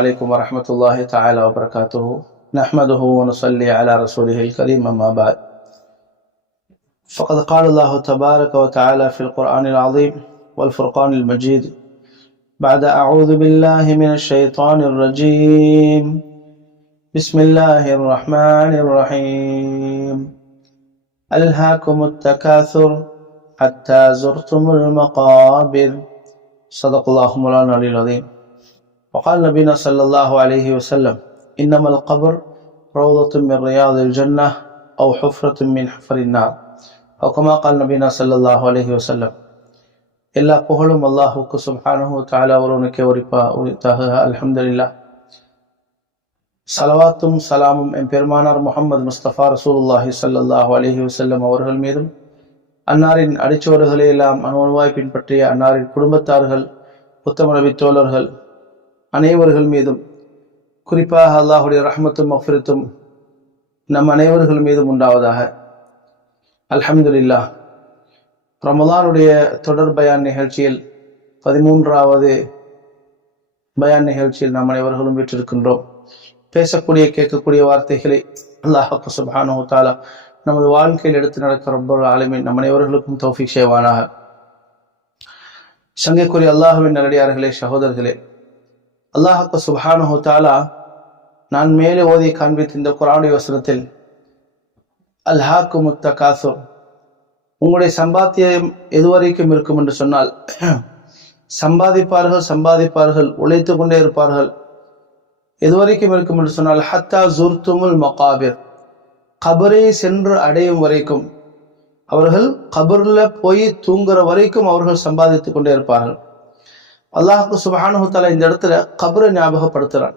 عليكم ورحمة الله تعالى وبركاته. نحمده ونصلي على رسوله الكريم أما بعد. فقد قال الله تبارك وتعالى في القرآن العظيم والفرقان المجيد بعد أعوذ بالله من الشيطان الرجيم. بسم الله الرحمن الرحيم. ألهاكم التكاثر حتى زرتم المقابر. صدق الله مولانا العلي العظيم. وقال نبينا صلى الله عليه وسلم إنما القبر روضة من رياض الجنة أو حفرة من حفر النار أو كما قال نبينا صلى الله عليه وسلم எல்லா புகழும் அல்லாஹுக்கு சுப்ஹானஹு தஆலா ஒருவனுக்கே உரிப்பா உரித்தாக அல்ஹம்துலில்லா சலவாத்தும் சலாமும் என் பெருமானார் முகமது முஸ்தபா ரசூலுல்லாஹி ஸல்லல்லாஹு அலைஹி வஸல்லம் அவர்கள் மீதும் அன்னாரின் அடிச்சுவடுகளை எல்லாம் அணுவணுவாய் பின்பற்றிய அன்னாரின் குடும்பத்தார்கள் புத்தம நபி தோழர்கள் அனைவர்கள் மீதும் குறிப்பாக அல்லாஹுடைய ரஹமத்தும் மஃபிரத்தும் நம் அனைவர்கள் மீதும் உண்டாவதாக. அல்ஹம்துல்லா ரமலானுடைய தொடர் பயான் நிகழ்ச்சியில் பதிமூன்றாவது பயான் நிகழ்ச்சியில் நாம் அனைவர்களும் வீற்றிருக்கின்றோம். பேசக்கூடிய கேட்கக்கூடிய வார்த்தைகளை அல்லாஹு சுபானு தாலா நமது வாழ்க்கையில் எடுத்து நடக்க ரொம்ப ஆளுமை நம் அனைவர்களுக்கும் தௌஃபிக் செய்வானாக. சங்கைக்குரிய அல்லாஹுவின் நல்லடியார்களே சகோதரர்களே அல்லாஹு சுபானு தாலா நான் மேலே ஓதி காண்பித்த இந்த குரானுடைய வசனத்தில் அல்ஹாக்கு முத்த காசோ உங்களுடைய சம்பாத்தியம் எதுவரைக்கும் இருக்கும் என்று சொன்னால் சம்பாதிப்பார்கள் சம்பாதிப்பார்கள் உழைத்து கொண்டே இருப்பார்கள் எதுவரைக்கும் இருக்கும் என்று சொன்னால் ஹத்தா ஜுர்துமுல் மகாபிர் கபரை சென்று அடையும் வரைக்கும் அவர்கள் கபரில் போய் தூங்குற வரைக்கும் அவர்கள் சம்பாதித்து கொண்டே இருப்பார்கள். அல்லாஹுக்கு தலை இந்த இடத்துல கபரை ஞாபகப்படுத்துகிறான்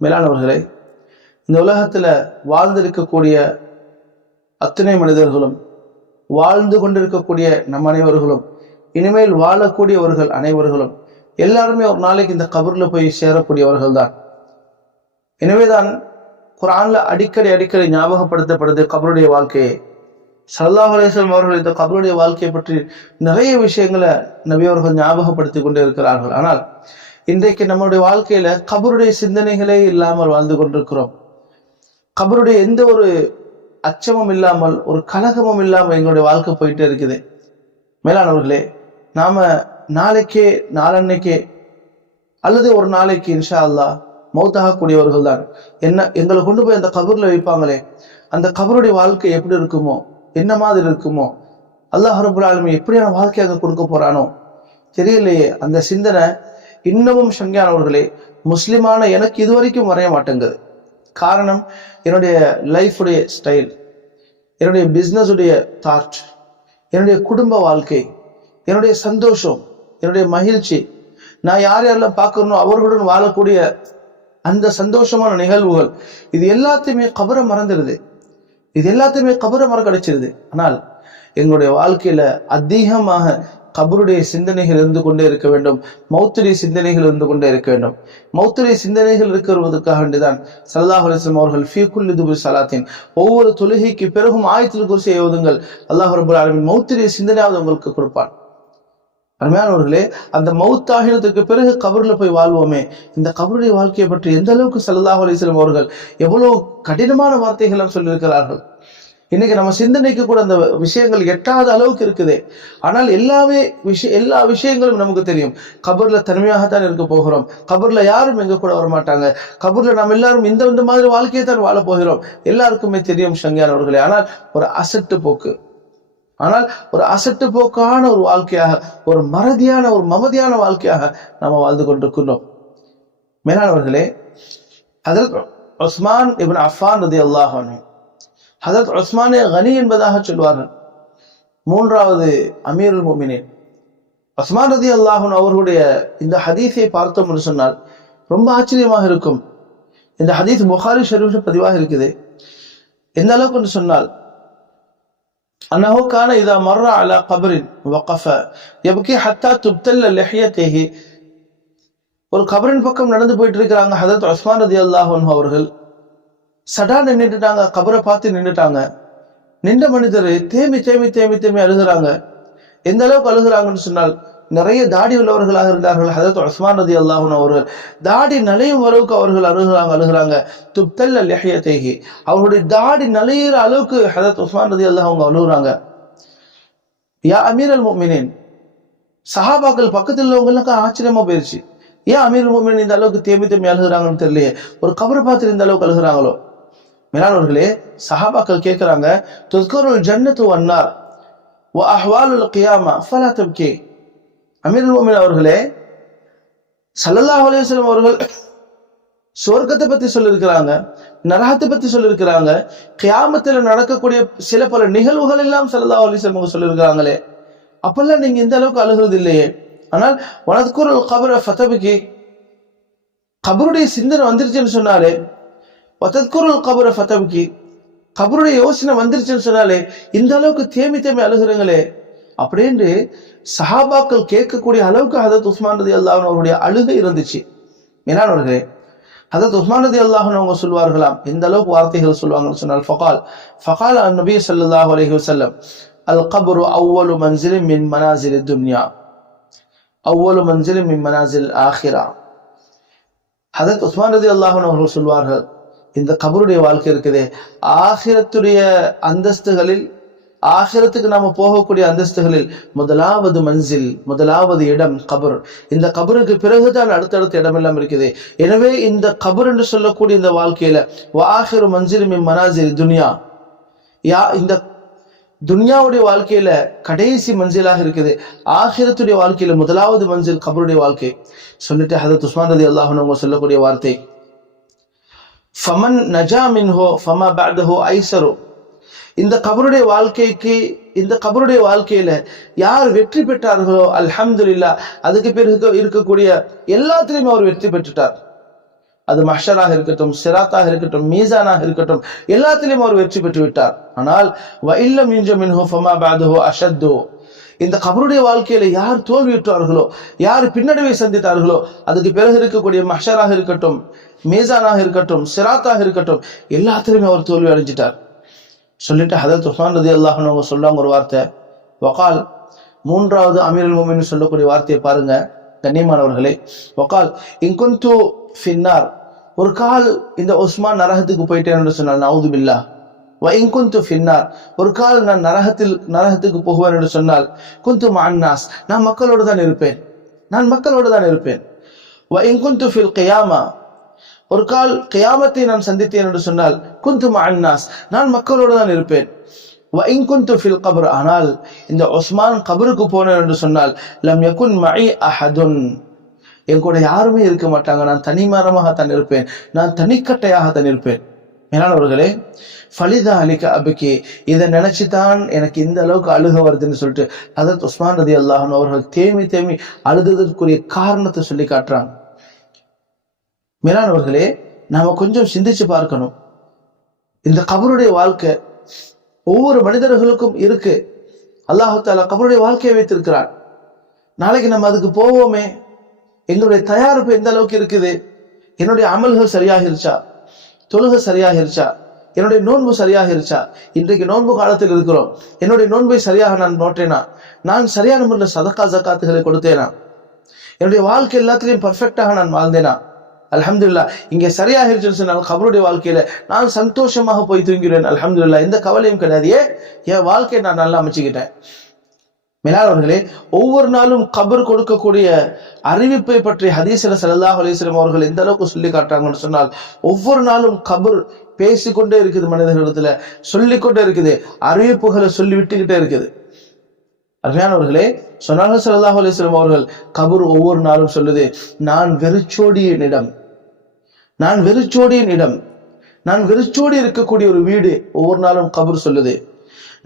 மேலானவர்களே இந்த உலகத்தில் வாழ்ந்திருக்கக்கூடிய அத்தனை மனிதர்களும் வாழ்ந்து கொண்டிருக்கக்கூடிய நம் அனைவர்களும் இனிமேல் வாழக்கூடியவர்கள் அனைவர்களும் எல்லாருமே ஒரு நாளைக்கு இந்த கபரில் போய் சேரக்கூடியவர்கள் தான் எனவேதான் குரானில் அடிக்கடி அடிக்கடி ஞாபகப்படுத்தப்படுது கபருடைய வாழ்க்கையை. சல்லாஹ் அலிஸ்லாம் அவர்கள் இந்த கபருடைய வாழ்க்கையை பற்றி நிறைய விஷயங்களை நபி அவர்கள் ஞாபகப்படுத்தி கொண்டே இருக்கிறார்கள். ஆனால் இன்றைக்கு நம்மளுடைய வாழ்க்கையில கபருடைய சிந்தனைகளே இல்லாமல் வாழ்ந்து கொண்டிருக்கிறோம். கபருடைய எந்த ஒரு அச்சமும் இல்லாமல் ஒரு கலகமும் இல்லாமல் எங்களுடைய வாழ்க்கை போயிட்டே இருக்குது. மேலானவர்களே நாம நாளைக்கே நாளன்னைக்கே அல்லது ஒரு நாளைக்கு இன்ஷா அல்லா மௌத்தாகக்கூடியவர்கள் தான் என்ன எங்களை கொண்டு போய் அந்த கபரில் வைப்பாங்களே? அந்த கபருடைய வாழ்க்கை எப்படி இருக்குமோ? என்ன மாதிரி இருக்குமோ? அல்லாஹ் ரபுல் ஆலமி எப்படியான வாழ்க்கையாக கொடுக்க போறானோ? தெரியலையே. அந்த சிந்தனை இன்னமும் சங்கியானவர்களே முஸ்லிமான எனக்கு இதுவரைக்கும் வரைய மாட்டேங்குது. காரணம் என்னுடைய லைஃபுடைய ஸ்டைல் என்னுடைய பிஸ்னஸுடைய தாட் என்னுடைய குடும்ப வாழ்க்கை என்னுடைய சந்தோஷம் என்னுடைய மகிழ்ச்சி. நான் யார் யாரெல்லாம் பார்க்கணும் அவர்களுடன் வாழக்கூடிய அந்த சந்தோஷமான நிகழ்வுகள் இது எல்லாத்தையுமே கபரை மறந்துடுது. இது எல்லாத்தையுமே கபரை மறக்கடிச்சிருது. ஆனால் எங்களுடைய வாழ்க்கையில அதிகமாக கபருடைய சிந்தனைகள் இருந்து கொண்டே இருக்க வேண்டும். மௌத்துடைய சிந்தனைகள் இருந்து கொண்டே இருக்க வேண்டும். மௌத்துடைய சிந்தனைகள் இருக்கிறதுக்காக வேண்டிதான் சல்லாஹ் அலிஸ்லாம் அவர்கள் ஃபீக்குல் இதுபுரி சலாத்தின் ஒவ்வொரு தொழுகைக்கு பிறகும் ஆயத்தில் குறிச்சி ஓதுங்கள். அல்லாஹ் ரபுல் ஆலமின் மௌத்துடைய சிந்தனையாவது உங்களுக்கு கொடுப்பான். அருமையானவர்களே அந்த மவுத்தாகினத்துக்கு பிறகு கபரில் போய் வாழ்வோமே. இந்த கபருடைய வாழ்க்கையை பற்றி எந்த அளவுக்கு சல்லாஹ் அலிஸ்லாம் அவர்கள் எவ்வளவு கடினமான வார்த்தைகள்லாம் சொல்லியிருக்கிறார்கள். இன்னைக்கு நம்ம சிந்தனைக்கு கூட அந்த விஷயங்கள் எட்டாத அளவுக்கு இருக்குது. ஆனால் எல்லாமே விஷய எல்லா விஷயங்களும் நமக்கு தெரியும். கபர்ல தனிமையாகத்தான் இருக்க போகிறோம். கபர்ல யாரும் எங்க கூட வர மாட்டாங்க கபர்ல நாம் எல்லாரும் இந்த இந்த மாதிரி வாழ்க்கையை தான் வாழ போகிறோம். எல்லாருக்குமே தெரியும் சங்கியானவர்களே. ஆனால் ஒரு அசட்டு போக்கு. ஆனால் ஒரு அசட்டு போக்கான ஒரு வாழ்க்கையாக ஒரு மறதியான ஒரு மமதியான வாழ்க்கையாக நாம் வாழ்ந்து கொண்டிருக்கின்றோம். மேலானவர்களே ஹதரத் உஸ்மான் இவன் அஃபான் ரதி அல்லாஹானே ஹதரத் உஸ்மானே கனி என்பதாக சொல்வார்கள். மூன்றாவது அமீருல் மோமினேன் உஸ்மான் ரதி அல்லாஹன் அவர்களுடைய இந்த ஹதீஸை பார்த்தோம் என்று சொன்னால் ரொம்ப ஆச்சரியமாக இருக்கும். இந்த ஹதீஸ் புகாரி ஷரீஃபில் பதிவாக இருக்குது. எந்த அளவுக்கு என்று சொன்னால் أنه كان إذا مر على قبر وقف يبكي حتى تبتل لحيته ஒரு கபரின் பக்கம் நடந்து போயிட்டு இருக்கிறாங்க ஹதரத் உஸ்மான் ரதி அல்லாஹன் அவர்கள் சடா நின்றுட்டாங்க கபரை பார்த்து நின்றுட்டாங்க நின்ற மனிதர் தேமி தேமி தேமி தேமி அழுகுறாங்க எந்த அளவுக்கு அழுகுறாங்கன்னு சொன்னால் நிறைய தாடி உள்ளவர்களாக இருந்தார்கள். ஹதரத் உஸ்மான் ரதி அல்லாஹன் அவர்கள் தாடி நலையும் அளவுக்கு அவர்கள் அழுகிறாங்க அழுகிறாங்க. துப்தல் தேகி அவருடைய தாடி நலையிற அளவுக்கு ஹதரத் உஸ்மான் ரதி அல்லாஹ் அவங்க அழுகுறாங்க. யா அமீர் அல் முமினின் சஹாபாக்கள் பக்கத்தில் உள்ளவங்களுக்கு ஆச்சரியமா போயிடுச்சு ஏன் அமீர் முமின் இந்த அளவுக்கு தேம்பி தேம்பி அழுகுறாங்கன்னு தெரியலையே. ஒரு கபரை பார்த்து இந்த அளவுக்கு அழுகுறாங்களோ? மேலானவர்களே சஹாபாக்கள் கேட்கிறாங்க துஸ்கருல் ஜன்னத்து வன்னார் வ அஹ்வாலுல் கியாமா ஃபலா தப்கி. அமீர் முமின் அவர்களே சல்லல்லா அலைஹி அவர்கள் சொர்க்கத்தை பத்தி சொல்லியிருக்கிறாங்க நரகத்தை பத்தி சொல்லியிருக்கிறாங்க கியாமத்துல நடக்கக்கூடிய சில பல நிகழ்வுகள் எல்லாம் சல்லல்லாஹு அலைஹி அவங்க சொல்லியிருக்கிறாங்களே அப்பெல்லாம் நீங்க இந்த அளவுக்கு அழுகிறது இல்லையே. ஆனால் வனத்குரல் கபர ஃபதபிக்கு கபருடைய சிந்தனை வந்துருச்சுன்னு சொன்னாலே வத்தத்குருள் கபர ஃபதபிக்கு கபருடைய யோசனை வந்துருச்சுன்னு சொன்னாலே இந்த அளவுக்கு தேமி தேமி அழுகிறங்களே. அப்படின்னு சஹாபாக்கள் கேட்கக்கூடிய அளவுக்கு ஹதத் உஸ்மான் ரதி அல்லாஹன் அவருடைய அழுகை இருந்துச்சு. மீனானவர்களே ஹதத் உஸ்மான் ரதி அல்லாஹன் அவங்க சொல்வார்களாம் எந்த அளவுக்கு வார்த்தைகள் சொல்லுவாங்கன்னு சொன்னால் ஃபகால் ஃபகால் நபி சல்லாஹ் அலஹி வசல்லம் அல் கபரு அவ்வளு மன்சிலி மின் மனாசில் துன்யா அவ்வளு மஞ்சள் மின் மனாசில் ஆஹிரா. ஹதத் உஸ்மான் ரதி அல்லாஹன் அவர்கள் சொல்வார்கள் இந்த கபருடைய வாழ்க்கை இருக்குதே ஆகிரத்துடைய அந்தஸ்துகளில் ஆகிரத்துக்கு நாம போகக்கூடிய அந்தஸ்துகளில் முதலாவது மஞ்சில் முதலாவது இடம் கபர். இந்த கபருக்கு பிறகுதான் அடுத்தடுத்த இடமெல்லாம் இருக்குது. எனவே இந்த கபர் என்று சொல்லக்கூடிய இந்த வாழ்க்கையில வாஹிரு மஞ்சில் மிம் மனாசில் துனியா. யா இந்த துன்யாவுடைய வாழ்க்கையில கடைசி மஞ்சளாக இருக்குது. ஆகிரத்துடைய வாழ்க்கையில முதலாவது மஞ்சள் கபருடைய வாழ்க்கை. சொல்லிட்டு ஹதத் உஸ்மான் ரதி அல்லாஹன் அவங்க சொல்லக்கூடிய வார்த்தை. ஃபமன் நஜா மின்ஹோ ஃபமா பேதஹோ ஐசரோ. இந்த கபருடைய வாழ்க்கைக்கு இந்த கபருடைய வாழ்க்கையில யார் வெற்றி பெற்றார்களோ அல்ஹம்துலில்லா அதுக்கு பிறகு இருக்கக்கூடிய எல்லாத்திலையும் அவர் வெற்றி பெற்றுட்டார். அது மஷராக இருக்கட்டும் சிராத்தாக இருக்கட்டும் மீசானாக இருக்கட்டும் எல்லாத்திலையும் அவர் வெற்றி பெற்று விட்டார். ஆனால் வயில்லம் இஞ்சம் மின்ஹோ ஃபமா பாதுஹோ அஷத்தோ. இந்த கபருடைய வாழ்க்கையில யார் தோல்வியுற்றார்களோ யார் பின்னடைவை சந்தித்தார்களோ அதுக்கு பிறகு இருக்கக்கூடிய மஷராக இருக்கட்டும் மீசானாக இருக்கட்டும் சிராத்தாக இருக்கட்டும் எல்லாத்திலையுமே அவர் தோல்வி அடைஞ்சிட்டார். சொல்லிட்டு ஹதரத் உஸ்மான் ரதி அல்லாஹன் அவங்க சொல்லுவாங்க ஒரு வார்த்தை. ஒகால் மூன்றாவது அமீரல் மோமின் சொல்லக்கூடிய வார்த்தையை பாருங்க கண்ணியமானவர்களே. ஒகால் இங்குந்து ஃபின்னார். ஒரு கால் இந்த உஸ்மான் நரகத்துக்கு போயிட்டேன் என்று சொன்னால் நவுது பில்லா. வ இங்குந்து ஃபின்னார். ஒரு கால் நான் நரகத்தில் நரகத்துக்கு போகுவேன் என்று சொன்னால் குந்து மான்னாஸ் நான் மக்களோடு தான் இருப்பேன். நான் மக்களோடு தான் இருப்பேன். வ இங்குந்து ஃபில் கயாமா. ஒரு கால் கயாமத்தை நான் சந்தித்தேன் என்று சொன்னால் குந்து அன்னாஸ் நான் மக்களோடு தான் இருப்பேன். குந்து ஃபில் கபர் ஆனால் இந்த ஒஸ்மான் கபருக்கு போனேன் என்று சொன்னால் லம் யகுன் மை அஹதுன். என் கூட யாருமே இருக்க மாட்டாங்க. நான் தனிமரமாகத்தான் இருப்பேன். நான் தனிக்கட்டையாக தான் இருப்பேன். மேலானவர்களே ஃபலிதா அலிக அபிகே இதை நினைச்சுதான் எனக்கு இந்த அளவுக்கு அழுக வருதுன்னு சொல்லிட்டு அதற்கு உஸ்மான் ரதி அல்லாஹன் அவர்கள் தேமி தேமி அழுததற்குரிய காரணத்தை சொல்லி காட்டுறாங்க. மேலானவர்களே நாம கொஞ்சம் சிந்திச்சு பார்க்கணும். இந்த கபருடைய வாழ்க்கை ஒவ்வொரு மனிதர்களுக்கும் இருக்கு. அல்லாஹு தாலா கபருடைய வாழ்க்கையை வைத்திருக்கிறார். நாளைக்கு நம்ம அதுக்கு போவோமே. எங்களுடைய தயாரிப்பு எந்த அளவுக்கு இருக்குது? என்னுடைய அமல்கள் சரியாகிருச்சா? தொழுகை சரியாகிருச்சா? என்னுடைய நோன்பு சரியாகிருச்சா? இன்றைக்கு நோன்பு காலத்தில் இருக்கிறோம். என்னுடைய நோன்பை சரியாக நான் நோட்டேனா? நான் சரியான முறையில் சதக்கா ஜக்காத்துகளை கொடுத்தேனா? என்னுடைய வாழ்க்கை எல்லாத்திலையும் பர்ஃபெக்டாக நான் வாழ்ந்தேனா? அலமதுல்லா இங்கே சரியாகிருச்சுன்னு சொன்னால் கபருடைய வாழ்க்கையில நான் சந்தோஷமாக போய் தூங்கிடுவேன். அலமதுல்லா எந்த கவலையும் கிடையாது. ஏன் என் வாழ்க்கையை நான் நல்லா அமைச்சுக்கிட்டேன். மேலாளர்களே ஒவ்வொரு நாளும் கபர் கொடுக்கக்கூடிய அறிவிப்பை பற்றி ஹதீசர சல்லாஹ் அலிஸ்லாம் அவர்கள் எந்த அளவுக்கு சொல்லி காட்டுறாங்கன்னு சொன்னால் ஒவ்வொரு நாளும் கபர் பேசிக்கொண்டே இருக்குது மனிதர்களிடத்துல சொல்லிக்கொண்டே இருக்குது அறிவிப்புகளை சொல்லி விட்டுக்கிட்டே இருக்குது. அருமையானவர்களே சொன்னாங்க சல்லாஹ் அலிஸ்லாம் அவர்கள் கபூர் ஒவ்வொரு நாளும் சொல்லுது நான் வெறிச்சோடியின் இடம் நான் வெறிச்சோடியின் இடம் நான் வெறிச்சோடி இருக்கக்கூடிய ஒரு வீடு ஒவ்வொரு நாளும் கபூர் சொல்லுது.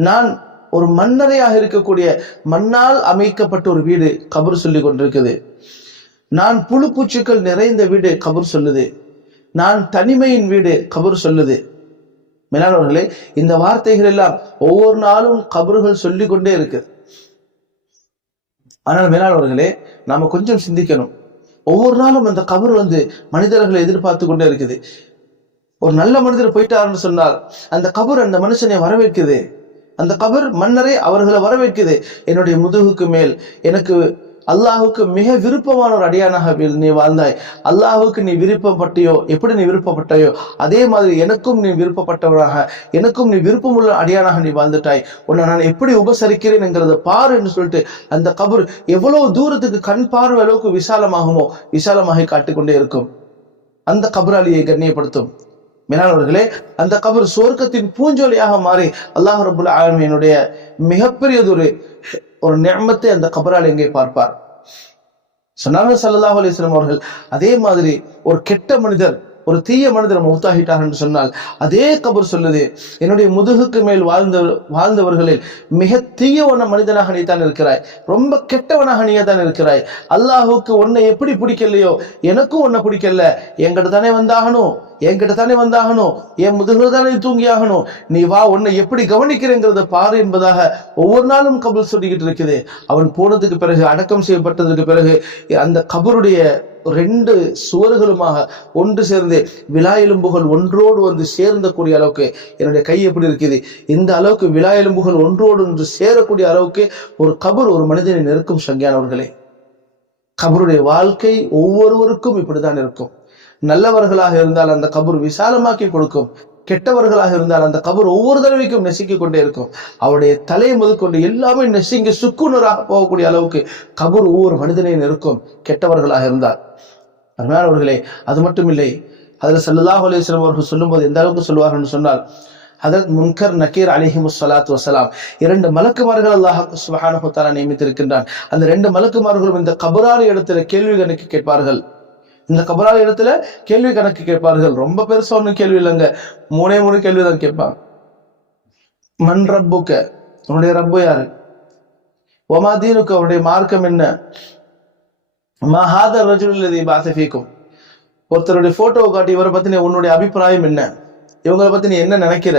நான் ஒரு மண்ணறையாக இருக்கக்கூடிய மண்ணால் அமைக்கப்பட்ட ஒரு வீடு கபர் சொல்லி கொண்டிருக்குது. நான் புழு பூச்சிகள் நிறைந்த வீடு கபூர் சொல்லுது. நான் தனிமையின் வீடு கபூர் சொல்லுது. மேலானவர்களே இந்த வார்த்தைகள் எல்லாம் ஒவ்வொரு நாளும் கபறுகள் சொல்லிக்கொண்டே இருக்குது ஆனால் மேலானவர்களே நாம கொஞ்சம் சிந்திக்கணும். ஒவ்வொரு நாளும் அந்த கபர் வந்து மனிதர்களை எதிர்பார்த்து கொண்டே இருக்குது. ஒரு நல்ல மனிதர் போயிட்டாருன்னு சொன்னால் அந்த கபர் அந்த மனுஷனை வரவேற்குது. அந்த கபர் மன்னரை அவர்களை வரவேற்குது. என்னுடைய முதுகுக்கு மேல் எனக்கு அல்லாஹுக்கு மிக விருப்பமான ஒரு அடியானாக நீ வாழ்ந்தாய். அல்லாஹுக்கு நீ விருப்பப்பட்டியோ எப்படி நீ விருப்பப்பட்டாயோ அதே மாதிரி எனக்கும் நீ விருப்பப்பட்டவனாக எனக்கும் நீ விருப்பமுள்ள அடியானாக நீ வாழ்ந்துட்டாய். உன்னை நான் எப்படி உபசரிக்கிறேன் என்கிறத பாரு என்று சொல்லிட்டு அந்த கபர் எவ்வளவு தூரத்துக்கு கண் பார்வை அளவுக்கு விசாலமாகுமோ விசாலமாக காட்டிக்கொண்டே இருக்கும். அந்த கபராளியை கண்ணியப்படுத்தும். மேலானவர்களே அந்த கபர் சுவர்க்கத்தின் பூஞ்சோலியாக மாறி அல்லாஹ் ரபுல் ஆலமீனுடைய மிகப்பெரியதொரு ஒரு நியமத்தை அந்த கபரால் எங்கே பார்ப்பார்? சொன்னாங்க ஸல்லல்லாஹு அலிஸ்லாம் அவர்கள் அதே மாதிரி ஒரு கெட்ட மனிதர் ஒரு தீய மனிதர் மௌத்தாகிட்டார் என்று சொன்னால் அதே கபர் சொல்லுது என்னுடைய முதுகுக்கு மேல் வாழ்ந்த வாழ்ந்தவர்களில் மிக தீயவன மனிதனாக நீ தான் இருக்கிறாய். ரொம்ப கெட்டவனாக நீயே தான் இருக்கிறாய். அல்லாஹுக்கு உன்னை எப்படி பிடிக்கலையோ எனக்கும் உன்னை பிடிக்கல. எங்கிட்ட தானே வந்தாகணும்? என்கிட்ட தானே வந்தாகணும்? என் முதுகில் தானே தூங்கி ஆகணும் நீ வா உன்னை எப்படி கவனிக்கிறேங்கிறத பாரு என்பதாக ஒவ்வொரு நாளும் கபல் சொல்லிக்கிட்டு இருக்குது. அவன் போனதுக்கு பிறகு அடக்கம் செய்யப்பட்டதுக்கு பிறகு அந்த கபருடைய ரெண்டு சுவர்களுமாக ஒன்று சேர்ந்து விழா எலும்புகள் ஒன்றோடு வந்து சேர்ந்த கூடிய அளவுக்கு என்னுடைய கை எப்படி இருக்குது? இந்த அளவுக்கு விழா எலும்புகள் ஒன்றோடு ஒன்று சேரக்கூடிய அளவுக்கு ஒரு கபர் ஒரு மனிதனை நெருக்கும் சங்கியானவர்களே. கபருடைய வாழ்க்கை ஒவ்வொருவருக்கும் இப்படிதான் இருக்கும். நல்லவர்களாக இருந்தால் அந்த கபூர் விசாலமாக்கி கொடுக்கும். கெட்டவர்களாக இருந்தால் அந்த கபர் ஒவ்வொரு தடவைக்கும் நெசுக்கிக் கொண்டே இருக்கும். அவருடைய தலையை முதற்கொண்டு எல்லாமே நெசுங்கி சுக்குநூறாக போகக்கூடிய அளவுக்கு கபூர் ஒவ்வொரு மனிதனையும் இருக்கும் கெட்டவர்களாக இருந்தால். அருமையானவர்களே அது மட்டும் இல்லை அதில் சல்லல்லாஹு அலிஸ்லாம் அவர்கள் சொல்லும்போது எந்த அளவுக்கு சொல்லுவார்கள் என்று சொன்னால் அதன் முன்கர் நக்கீர் அலிஹிமு சலாத்து வசலாம் இரண்டு மலக்குமார்கள் அல்லாஹ் சுஹானு நியமித்திருக்கின்றான். அந்த ரெண்டு மலக்குமார்களும் இந்த கபராரி இடத்துல கேள்விகளுக்கு கேட்பார்கள். இந்த கபரால இடத்துல கேள்வி கணக்கு கேட்பார்கள். ரொம்ப பெருசா ஒன்றும் கேள்வி இல்லைங்க. மூணே மூணு கேள்வி தான் கேட்பான். மண் ரப்புக்க உன்னுடைய ரப்பு யாரு? ஒமா தீனுக்கு அவனுடைய மார்க்கம் என்ன? மஹாத ரஜுல்லதி பாசஃபீக்கும் ஒருத்தருடைய போட்டோவை காட்டி இவரை பத்தின உன்னுடைய அபிப்பிராயம் என்ன? இவங்களை பத்தி நீ என்ன நினைக்கிற?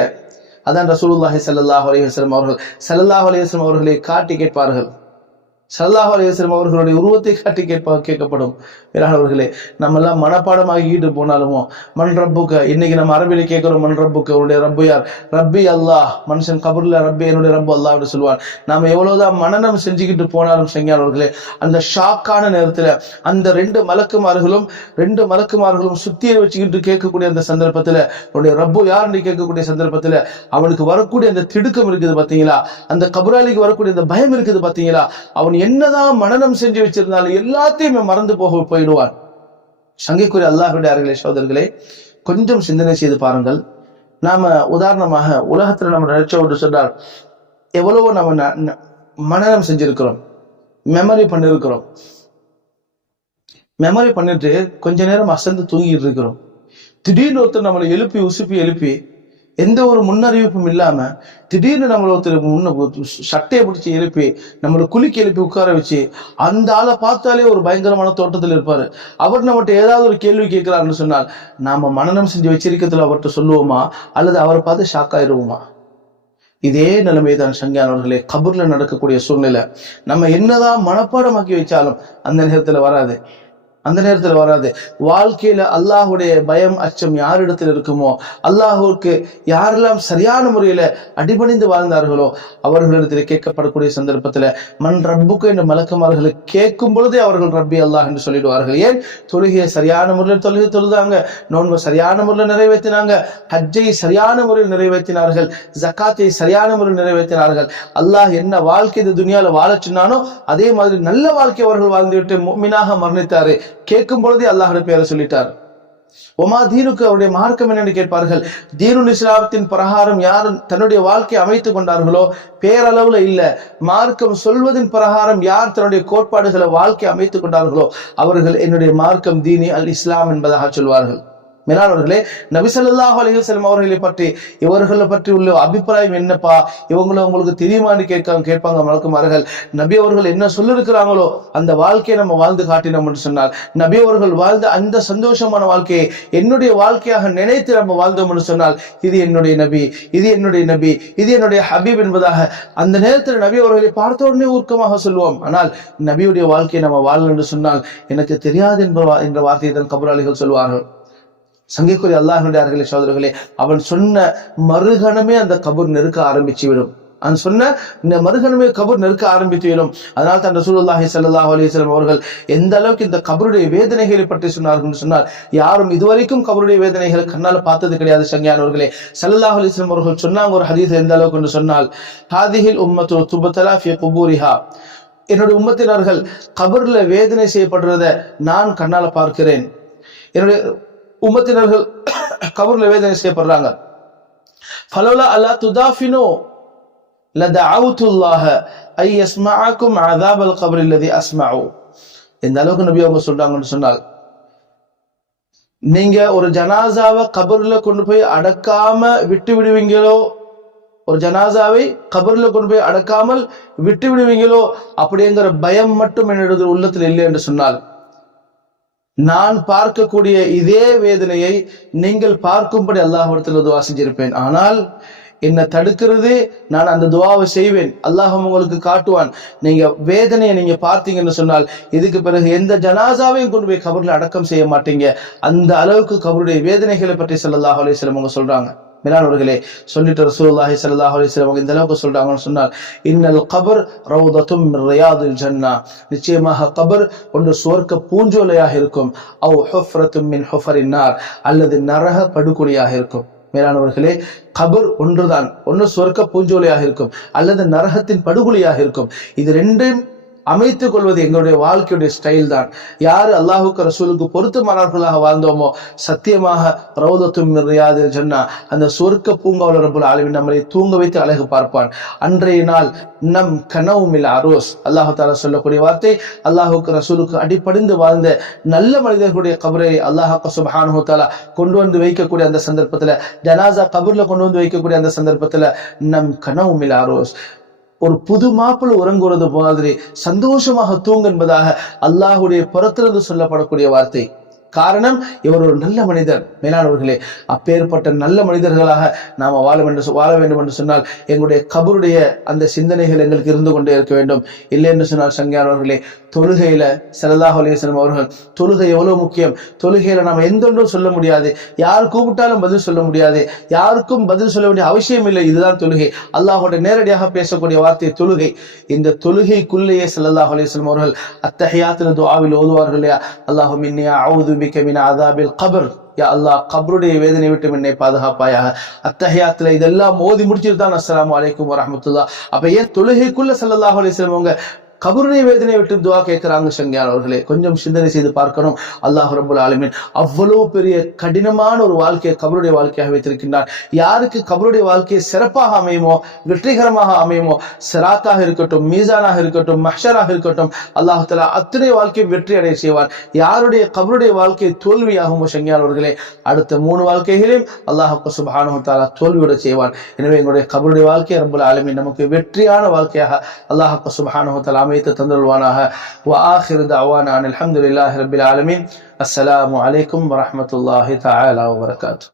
அதான் ரசூலுல்லாஹி சல்லாஹ் அலைஹி வஸல்லம் அவர்கள் சல்லாஹ் அலைஹி வஸல்லம் அவர்களை காட்டி கேட்பார்கள். சல்லாஹ் அலைஹி அவர்களுடைய உருவத்தை காட்டி கேட்ப கேட்கப்படும். அவர்களே நம்ம எல்லாம் மனப்பாடமாகிட்டு போனாலுமோ மண் ரப்புக்க இன்னைக்கு நம்ம அரபியில் கேட்கிறோம் மண் ரப்புக்க உன்னுடைய ரப்பு யார்? ரப்பி அல்லாஹ் மனுஷன் கபர்ல ரப்பி என்னுடைய ரப்பு அல்லாஹ் என்று சொல்லுவான் நாம எவ்வளவுதான் மனநம் செஞ்சுக்கிட்டு போனாலும் செஞ்சானவர்களே அந்த ஷாக்கான நேரத்துல அந்த ரெண்டு மலக்குமார்களும் ரெண்டு மலக்குமார்களும் சுத்தியை வச்சுக்கிட்டு கேட்கக்கூடிய அந்த சந்தர்ப்பத்துல உன்னுடைய ரப்பு யாருன்னு கேட்கக்கூடிய சந்தர்ப்பத்துல அவனுக்கு வரக்கூடிய அந்த திடுக்கம் இருக்குது பாத்தீங்களா? அந்த கபராளிக்கு வரக்கூடிய அந்த பயம் இருக்குது பாத்தீங்களா? அவன் என்னதான் மனநம் செஞ்சு வச்சிருந்தாலும் எல்லாத்தையும் மறந்து போக போயிடுவான். சங்கைக்குரிய அல்லாஹுடைய அருகிலே சோதர்களே கொஞ்சம் சிந்தனை செய்து பாருங்கள். நாம உதாரணமாக உலகத்துல நம்ம நினைச்சோம் சொன்னால் எவ்வளவோ நம்ம ந- மனநம் செஞ்சிருக்கிறோம். மெமரி பண்ணிருக்கிறோம். மெமரி பண்ணிட்டு கொஞ்ச நேரம் அசந்து தூங்கிட்டு இருக்கிறோம். திடீர்னு ஒருத்தர் நம்மளை எழுப்பி உசுப்பி எழுப்பி எந்த ஒரு முன்னறிவிப்பும் இல்லாம திடீர்னு நம்மள ஒருத்தர் முன்ன சட்டையை பிடிச்சி எழுப்பி நம்மளை குலுக்கி எழுப்பி உட்கார வச்சு அந்த ஆளை பார்த்தாலே ஒரு பயங்கரமான தோட்டத்தில் இருப்பாரு. அவர் நம்மகிட்ட ஏதாவது ஒரு கேள்வி கேட்கிறாருன்னு சொன்னால் நாம மனநம் செஞ்சு வச்சிருக்கிறதுல அவர்கிட்ட சொல்லுவோமா? அல்லது அவரை பார்த்து ஷாக் ஆயிடுவோமா இதே நிலைமை தான் சங்கியானவர்களே கபூர்ல நடக்கக்கூடிய சூழ்நிலை. நம்ம என்னதான் மனப்பாடமாக்கி வச்சாலும் அந்த நேரத்துல வராது. அந்த நேரத்தில் வராது. வாழ்க்கையில அல்லாஹுடைய பயம் அச்சம் யாரிடத்தில் இருக்குமோ அல்லாஹுக்கு யாரெல்லாம் சரியான முறையில அடிபணிந்து வாழ்ந்தார்களோ அவர்களிடத்தில் கேட்கப்படக்கூடிய சந்தர்ப்பத்தில் மண் ரப்புக்கு என்று மலக்குமார்களை கேட்கும் பொழுதே அவர்கள் ரப்பி அல்லாஹ் என்று சொல்லிடுவார்கள். ஏன்? தொழுகையை சரியான முறையில் தொழுகை தொழுதாங்க. நோன்பை சரியான முறையில் நிறைவேற்றினாங்க. ஹஜ்ஜை சரியான முறையில் நிறைவேற்றினார்கள். ஜக்காத்தை சரியான முறையில் நிறைவேற்றினார்கள். அல்லாஹ் என்ன வாழ்க்கை இந்த துனியாவில் வாழ சொன்னானோ அதே மாதிரி நல்ல வாழ்க்கை அவர்கள் வாழ்ந்துவிட்டு முக்மினாக மரணித்தாரு. கேட்கும் பொழுதே அல்லாஹோட பேரை சொல்லிட்டார். ஒமா தீனுக்கு அவருடைய மார்க்கம் என்னன்னு கேட்பார்கள்? தீனுல் இஸ்லாமத்தின் பிரகாரம் யார் தன்னுடைய வாழ்க்கையை அமைத்துக் கொண்டார்களோ? பேரளவுல இல்ல. மார்க்கம் சொல்வதின் பிரகாரம் யார் தன்னுடைய கோட்பாடுகளை வாழ்க்கை அமைத்துக் கொண்டார்களோ? அவர்கள் என்னுடைய மார்க்கம் தீனி அல் இஸ்லாம் என்பதாக சொல்வார்கள். மேலானவர்களே நபிசல்லாஹ் ஸல்லல்லாஹு அவர்களை பற்றி இவர்களை பற்றி உள்ள அபிப்பிராயம் என்னப்பா? இவங்கள உங்களுக்கு தெரியுமான்னு கேட்காங்க கேட்பாங்க மலக்குமார்கள் நபி அவர்கள் என்ன சொல்லிருக்கிறாங்களோ அந்த வாழ்க்கையை நம்ம வாழ்ந்து காட்டினோம் என்று சொன்னால் நபி அவர்கள் வாழ்ந்த அந்த சந்தோஷமான வாழ்க்கையை என்னுடைய வாழ்க்கையாக நினைத்து நம்ம வாழ்ந்தோம் என்று சொன்னால் இது என்னுடைய நபி இது என்னுடைய நபி இது என்னுடைய ஹபீப் என்பதாக அந்த நேரத்தில் நபி அவர்களை பார்த்த உடனே ஊக்கமாக சொல்லுவோம். ஆனால் நபியுடைய வாழ்க்கையை நம்ம வாழணும் என்று சொன்னால் எனக்கு தெரியாது என்ப என்ற வார்த்தையை தான் கபராளிகள் சொல்வார்கள் சங்கைக்குரிய அல்லாஹனுடைய சோதரர்களே அவன் சொன்ன மறுகணமே அந்த கபூர் நெருக்க ஆரம்பிச்சு விடும். அவன் சொன்ன இந்த மறுகணமே கபூர் நெருக்க ஆரம்பித்து விடும். அதனால் தான் ரசூலுல்லாஹி சல்லாஹ் அலிஸ்லாம் அவர்கள் எந்த அளவுக்கு இந்த கபருடைய வேதனைகளை பற்றி சொன்னார்கள் சொன்னால் யாரும் இதுவரைக்கும் கபருடைய வேதனைகளை கண்ணால் பார்த்தது கிடையாது சங்கியானவர்களே. சல்லாஹ் அலிஸ்லாம் அவர்கள் சொன்னாங்க ஒரு ஹதீஸ் எந்த அளவுக்கு என்று சொன்னால் ஹாதிஹில் உம்மத்து துபத்தலா ஃபி குபூரிஹா. என்னுடைய உம்மத்தினர்கள் கபரில் வேதனை செய்யப்படுறத நான் கண்ணால பார்க்கிறேன். என்னுடைய உமத்தினர்கள் கபூர்ல வேதனை செய்யப்படுறாங்க. ஃபலோலா அல்லா துதாஃபினோ லதஅவுத்துல்லாஹ ஐ யஸ்மஅக்கும் அஸாபல் கபர் அல்லதி அஸ்மஉ இந்த அளவுக்கு நபி அவங்க சொல்றாங்கன்னு சொன்னால் நீங்க ஒரு ஜனாசாவை கபர்ல கொண்டு போய் அடக்காம விட்டு விடுவீங்களோ ஒரு ஜனாசாவை கபர்ல கொண்டு போய் அடக்காமல் விட்டு விடுவீங்களோ அப்படிங்கிற பயம் மட்டும் என்னுடைய உள்ளத்தில் இல்லை என்று சொன்னால் நான் பார்க்கக்கூடிய இதே வேதனையை நீங்கள் பார்க்கும்படி அல்லாஹிடத்தில் துவா செஞ்சிருப்பேன். ஆனால் என்னை தடுக்கிறது நான் அந்த துவாவை செய்வேன். அல்லாஹம் உங்களுக்கு காட்டுவான். நீங்க வேதனையை நீங்க பார்த்தீங்கன்னு சொன்னால் இதுக்கு பிறகு எந்த ஜனாசாவையும் கொண்டு போய் கபரில் அடக்கம் செய்ய மாட்டீங்க. அந்த அளவுக்கு கபருடைய வேதனைகளை பற்றி ஸல்லல்லாஹு சிலவங்க அவங்க சொல்றாங்க. மேலானவர்களே சொல்லிட்டு ரசூல்லாஹி சல்லாஹ் அலைஹி அவங்க இந்த அளவுக்கு சொல்றாங்கன்னு சொன்னால் இன்னல் கபர் ரவுதத்தும் ரியாது ஜன்னா. நிச்சயமாக கபர் ஒன்று சுவர்க்க பூஞ்சோலையாக இருக்கும். அவ் ஹொஃப்ரத்தும் மின் ஹுஃபரின் அல்லது நரக படுகொலியாக இருக்கும். மேலானவர்களே கபர் ஒன்றுதான். ஒன்று சொர்க்க பூஞ்சோலையாக இருக்கும். அல்லது நரகத்தின் படுகொலியாக இருக்கும். இது ரெண்டும் அமைத்துக் கொள்வது எங்களுடைய வாழ்க்கையுடைய ஸ்டைல் தான். யார் அல்லாஹுக்கு ரசூலுக்கு பொருத்தமானவர்களாக வாழ்ந்தோமோ சத்தியமாக ரௌதத்தும் ரியாது சொன்னா அந்த சொர்க்க பூங்காவில் ரபுல் ஆளுவின் நம்மளை தூங்க வைத்து அழகு பார்ப்பான். அன்றைய நாள் நம் கனவுமில் அரோஸ் அல்லாஹு தாலா சொல்லக்கூடிய வார்த்தை அல்லாஹுக்கு ரசூலுக்கு அடிப்படைந்து வாழ்ந்த நல்ல மனிதர்களுடைய கபரை அல்லாஹாக்கு சுபஹானு தாலா கொண்டு வந்து வைக்கக்கூடிய அந்த சந்தர்ப்பத்துல ஜனாசா கபூரில் கொண்டு வந்து வைக்கக்கூடிய அந்த சந்தர்ப்பத்துல நம் கனவுமில் அரோஸ். ஒரு புது மாப்பிள்ளை உறங்குறது மாதிரி சந்தோஷமாக தூங்கு என்பதாக அல்லாஹுடைய புறத்திலிருந்து சொல்லப்படக்கூடிய வார்த்தை. காரணம் இவர் ஒரு நல்ல மனிதர். மேலானவர்களே அப்பேற்பட்ட நல்ல மனிதர்களாக நாம் வாழ வேண்டும் வாழ வேண்டும் என்று சொன்னால் எங்களுடைய கபருடைய அந்த சிந்தனைகள் எங்களுக்கு இருந்து கொண்டே இருக்க வேண்டும். இல்லை என்று சொன்னால் சங்கியானவர்களே தொழுகையில சரதாஹ் அலிஸ்லம் அவர்கள் தொழுகை எவ்வளவு முக்கியம்? தொழுகையில நாம் எந்தொன்றும் சொல்ல முடியாது. யார் கூப்பிட்டாலும் பதில் சொல்ல முடியாது. யாருக்கும் பதில் சொல்ல வேண்டிய அவசியம் இல்லை. இதுதான் தொழுகை. அல்லாஹோட நேரடியாக பேசக்கூடிய வார்த்தை தொழுகை. இந்த தொழுகைக்குள்ளேயே செல்லதாக அலிஸ்லம் அவர்கள் அத்தகையாத்தின துவாவில் ஓதுவார்கள் இல்லையா? அல்லாஹு மின்னியா அவுது பிக்க மின் அதாபில் கபர். யா அல்லாஹ் கபருடைய வேதனை விட்டு என்னை பாதுகாப்பாயாக. அத்தஹியாத்துல இதெல்லாம் மோதி முடிச்சிட்டு தான் வலைக்கும் வரமத்துல்லா அப்ப ஏன் தொழுகைக்குள்ள சல்லல்லாஹு அலிஸ்லாம் அவங்க கபருடைய வேதனை விட்டு துவா கேட்கிறாங்க சங்கியான் அவர்களே. கொஞ்சம் சிந்தனை செய்து பார்க்கணும். அல்லாஹ் ரபுல் ஆலமின் அவ்வளவு பெரிய கடினமான ஒரு வாழ்க்கையை கபருடைய வாழ்க்கையாக வைத்திருக்கின்றார். யாருக்கு கபருடைய வாழ்க்கையை சிறப்பாக அமையுமோ வெற்றிகரமாக அமையுமோ சிராத்தாக இருக்கட்டும் மீசானாக இருக்கட்டும் மஹராக இருக்கட்டும் அல்லாஹ் தலா அத்தனை வாழ்க்கையை வெற்றி அடைய செய்வார். யாருடைய கபருடைய வாழ்க்கை தோல்வியாகுமோ சங்கியான் அவர்களே அடுத்த மூணு வாழ்க்கைகளையும் அல்லாஹ் சுபானு தாலா தோல்வியோட செய்வார். எனவே எங்களுடைய கபருடைய வாழ்க்கை ரபுல் ஆலமின் நமக்கு வெற்றியான வாழ்க்கையாக அல்லாஹ் சுபானு தாலா ميت تندلواناها وآخر دعوانا عن الحمد لله رب العالمين. السلام عليكم ورحمة الله تعالى وبركاته.